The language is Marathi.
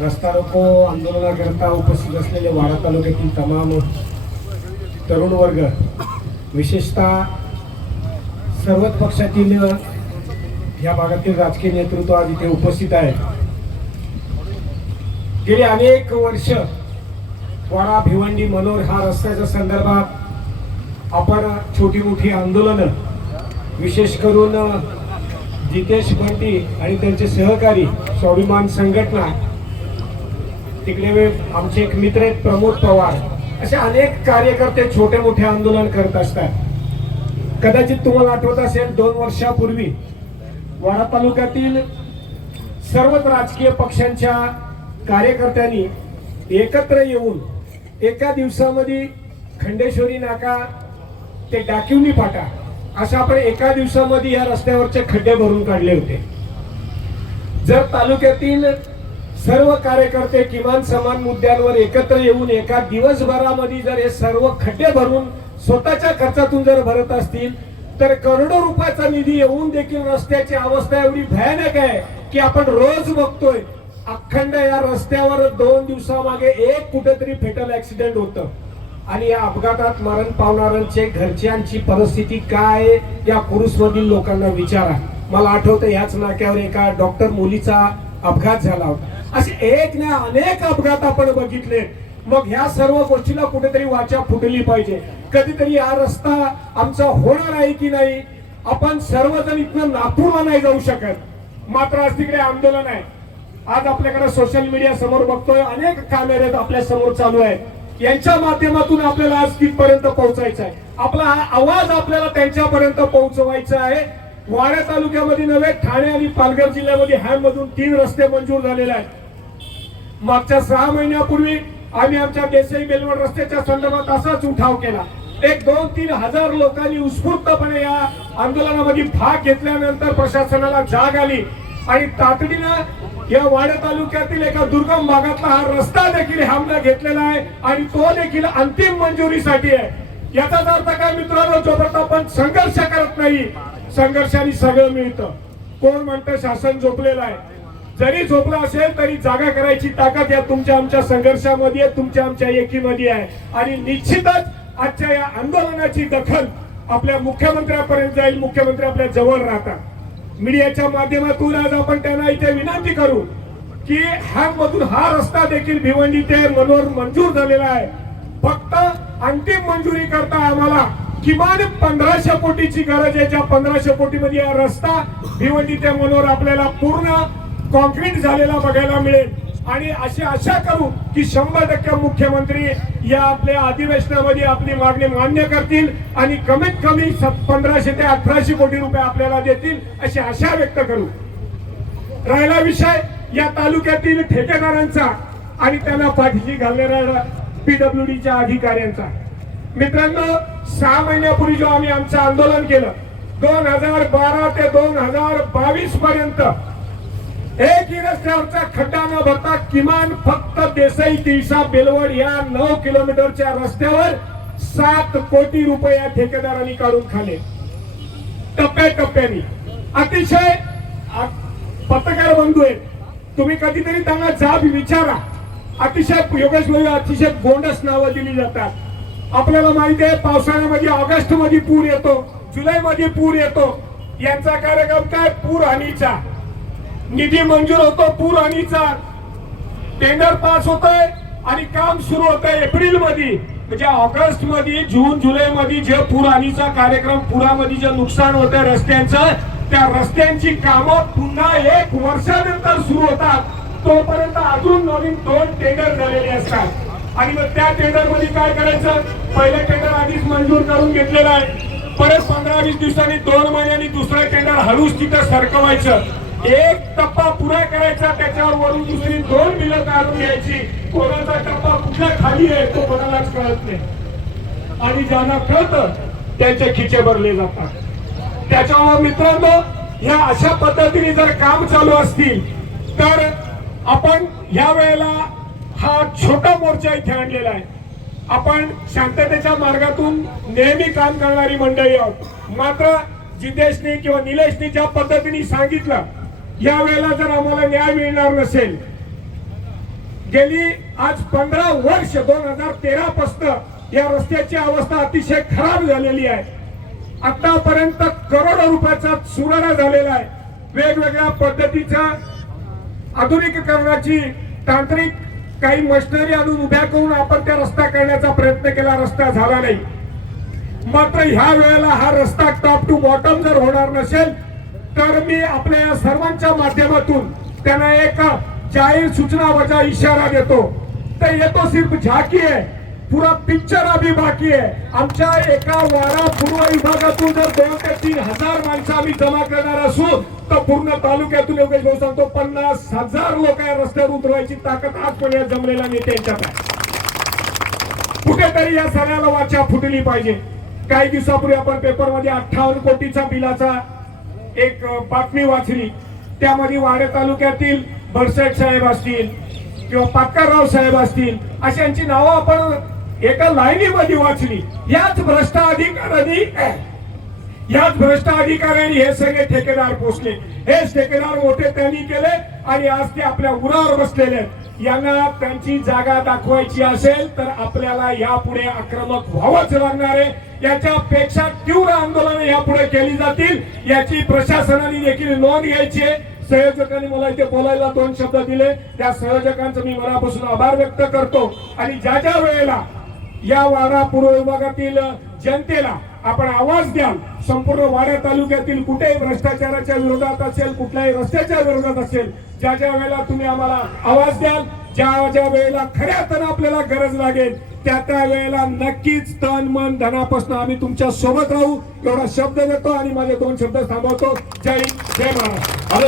रस्ता रोको आंदोलनाकरता उपस्थित असलेले वाडा तालुक्यातील तमाम तरुण वर्ग विशेषतः सर्वच पक्षातील या भागातील राजकीय नेतृत्व आज इथे उपस्थित आहे गेली अनेक वर्ष वाडा भिवंडी मनोर हा रस्त्याच्या संदर्भात आपण छोटी मोठी आंदोलन विशेष करून जितेश बंटी आणि त्यांचे सहकारी स्वाभिमान संघटना तिकडे आमचे एक मित्र आहेत प्रमोद पवार असे अनेक कार्यकर्ते छोटे मोठे आंदोलन करत असतात कदाचित तुम्हाला आठवत असेल दोन वर्षापूर्वी वाडा तालुक्यातील सर्वच राजकीय पक्षांच्या कार्यकर्त्यांनी एकत्र येऊन एका दिवसामध्ये खंडेश्वरी नाका ते डाक्युनी फाटा असं आपण एका दिवसामध्ये या रस्त्यावरचे खड्डे भरून काढले होते जर तालुक्यातील सर्व कार्यकर्ते किमान समान मुद्द्यांवर एकत्र येऊन एका दिवसभरामध्ये जर हे सर्व खड्डे भरून स्वतःच्या खर्चातून जर भरत असतील तर करोडो रुपयाचा निधी येऊन देखील रस्त्याची अवस्था एवढी भयानक आहे की आपण रोज बघतोय अखंड या रस्त्यावर दोन दिवसामागे एक कुठेतरी फेटल ऍक्सिडेंट होत आणि या अपघातात मरण पावणाऱ्यांचे घरच्यांची परिस्थिती काय या मधील लोकांना विचारा मला आठवतं याच नाक्यावर एका डॉक्टर मुलीचा अपघात झाला होता असे एक ना अनेक अपघात आपण बघितले मग ह्या सर्व गोष्टीला कुठेतरी वाचा फुटली पाहिजे कधीतरी हा रस्ता आमचा होणार आहे की नाही आपण सर्वजण इथनं नागपूरला नाही जाऊ शकत मात्र आज तिकडे आंदोलन आहे आज आपल्याकडे सोशल मीडिया समोर बघतोय अनेक कॅमेरे आपल्या समोर चालू आहेत यांच्या माध्यमातून आपल्याला आज तिथपर्यंत पोहोचायचं आहे आपला हा आवाज आपल्याला त्यांच्यापर्यंत पोहोचवायचा आहे वाड्या तालुक्यामध्ये नव्हे ठाणे आणि पालघर जिल्ह्यामध्ये ह्यामधून तीन रस्ते मंजूर झालेले आहेत मागच्या सहा महिन्यापूर्वी आम्ही आमच्या देसाई बेलवड रस्त्याच्या संदर्भात असाच उठाव केला एक दोन तीन हजार लोकांनी उत्स्फूर्तपणे या आंदोलनामध्ये भाग घेतल्यानंतर प्रशासनाला जाग आली आणि तातडीनं या वाडा तालुक्यातील एका दुर्गम भागातला हा रस्ता देखील हमला घेतलेला आहे आणि तो देखील अंतिम मंजुरीसाठी आहे याचाच अर्थ काय मित्रांनो जोपर्यंत आपण संघर्ष करत नाही संघर्षाने सगळं मिळतं कोण म्हणतं शासन झोपलेलं आहे जरी झोपला असेल तरी जागा करायची ताकद या तुमच्या आमच्या संघर्षामध्ये आहे तुमच्या आमच्या एकीमध्ये आहे आणि निश्चितच आजच्या या आंदोलनाची दखल आपल्या मुख्यमंत्र्यापर्यंत जाईल मुख्यमंत्री आपल्या जवळ राहतात मीडियाच्या माध्यमातून आज आपण त्यांना इथे विनंती करू की मधून हा रस्ता देखील भिवंडी ते मनोर मंजूर झालेला आहे फक्त अंतिम मंजुरी करता आम्हाला किमान पंधराशे कोटीची गरज आहे ज्या पंधराशे कोटी मध्ये हा रस्ता भिवंडी ते मनोर आपल्याला पूर्ण कॉन्क्रीट झालेला बघायला मिळेल आणि अशी आशा करू की शंभर टक्के मुख्यमंत्री या आपल्या अधिवेशनामध्ये आपली मागणी मान्य करतील आणि कमीत कमी पंधराशे ते अठराशे कोटी रुपये आपल्याला देतील अशी आशा व्यक्त करू राहिला विषय या तालुक्यातील ठेकेदारांचा आणि त्यांना पाठीशी घालणाऱ्या पीडब्ल्यूडीच्या अधिकाऱ्यांचा मित्रांनो सहा महिन्यापूर्वी जो आम्ही आमचं आंदोलन केलं दोन हजार बारा ते दोन हजार बावीस पर्यंत एकही रस्त्यावरचा खड्डा न भरता किमान फक्त देसाई तिळसा बेलवड या नऊ किलोमीटरच्या रस्त्यावर सात कोटी रुपये या ठेकेदारांनी काढून खाले टप्प्या टप्प्याने अतिशय पत्रकार बंधू आहेत तुम्ही कधीतरी त्यांना जाब विचारा अतिशय योगेश भाऊ अतिशय गोंडस नावं दिली जातात आपल्याला माहिती आहे पावसाळ्यामध्ये ऑगस्ट मध्ये पूर येतो जुलै मध्ये पूर येतो यांचा कार्यक्रम काय पूर हानीचा निधी मंजूर होतो पूर आणि टेंडर पास होत आहे आणि काम सुरू होत आहे एप्रिल मध्ये म्हणजे ऑगस्ट मध्ये जून जुलै मध्ये जे पूर आणीचा कार्यक्रम पुरामध्ये जे नुकसान होत आहे रस्त्यांचं त्या रस्त्यांची कामं पुन्हा एक वर्षानंतर सुरू होतात तोपर्यंत अजून नवीन दोन टेंडर झालेले असतात आणि मग त्या टेंडर मध्ये काय करायचं पहिले टेंडर आधीच मंजूर करून घेतलेलं आहे परत पंधरा वीस दिवसांनी दोन महिन्यांनी दुसरं टेंडर हळूच तिथं सरकवायचं एक टप्पा पुरा करायचा त्याच्यावर वरून दुसरी दोन बिलं काढून घ्यायची कोणाचा टप्पा कुठल्या खाली आहे तो कोणालाच कळत नाही आणि ज्यांना कळत त्यांचे खिचे भरले जातात त्याच्यामुळे मित्रांनो ह्या अशा पद्धतीने जर काम चालू असतील तर आपण या वेळेला हा छोटा मोर्चा इथे आणलेला आहे आपण शांततेच्या मार्गातून नेहमी काम करणारी मंडळी आहोत मात्र जितेशनी किंवा निलेशनी ज्या पद्धतीने सांगितलं यावेळेला जर आम्हाला न्याय मिळणार नसेल गेली आज पंधरा वर्ष दोन हजार तेरा पासन या रस्त्याची अवस्था अतिशय खराब झालेली आहे आतापर्यंत करोडो रुपयाचा चुराडा झालेला आहे वेगवेगळ्या पद्धतीचा आधुनिकीकरणाची तांत्रिक काही मशिनरी आणून उभ्या करून आपण त्या रस्ता करण्याचा प्रयत्न केला रस्ता झाला नाही मात्र ह्या वेळेला हा रस्ता टॉप टू बॉटम जर होणार नसेल तर मी आपल्या या सर्वांच्या माध्यमातून त्यांना एक जाहीर सूचना वजा इशारा देतो तर येतो सिर्फ झाकी आहे पुरा पिक्चर अभी बाकी आहे आमच्या एका वारा पूर्व विभागातून जर दोन ते तीन हजार माणसं आम्ही जमा करणार असू तर पूर्ण तालुक्यातून योगेश भाऊ सांगतो पन्नास हजार लोक या रस्त्यावर उतरवायची ताकद आज पण जमलेला जमलेल्या नेत्यांच्यात आहे कुठेतरी या सगळ्याला वाचा फुटली पाहिजे काही दिवसापूर्वी आपण पेपरमध्ये अठ्ठावन्न कोटीचा बिलाचा एक बातमी वाचली त्यामध्ये वाडे तालुक्यातील भरसाहेब साहेब असतील किंवा पाकरराव साहेब असतील अशांची नावं आपण एका लाईनीमध्ये वाचली याच भ्रष्ट अधिकाऱ्यांनी याच भ्रष्ट अधिकाऱ्यांनी हे सगळे ठेकेदार पोचले हेच ठेकेदार मोठे त्यांनी केले आणि आज ते आपल्या उरावर बसलेले आहेत यांना त्यांची जागा दाखवायची असेल तर आपल्याला यापुढे आक्रमक व्हावंच लागणार आहे याच्यापेक्षा तीव्र आंदोलन यापुढे केली जातील याची प्रशासनाने देखील नोंद घ्यायची आहे संयोजकांनी मला इथे बोलायला दोन शब्द दिले त्या संयोजकांचं मी मनापासून आभार व्यक्त करतो आणि ज्या ज्या वेळेला या वारा पूर्व विभागातील जनतेला आपण आवाज द्या संपूर्ण वाड्या तालुक्यातील कुठेही भ्रष्टाचाराच्या विरोधात असेल कुठल्याही रस्त्याच्या विरोधात असेल ज्या ज्या वेळेला तुम्ही आम्हाला आवाज द्याल ज्या ज्या वेळेला खऱ्या तर आपल्याला गरज लागेल त्या त्या वेळेला नक्कीच तन मन धनापासून आम्ही तुमच्या सोबत राहू एवढा शब्द देतो आणि माझे दोन शब्द थांबवतो जय जय महाराज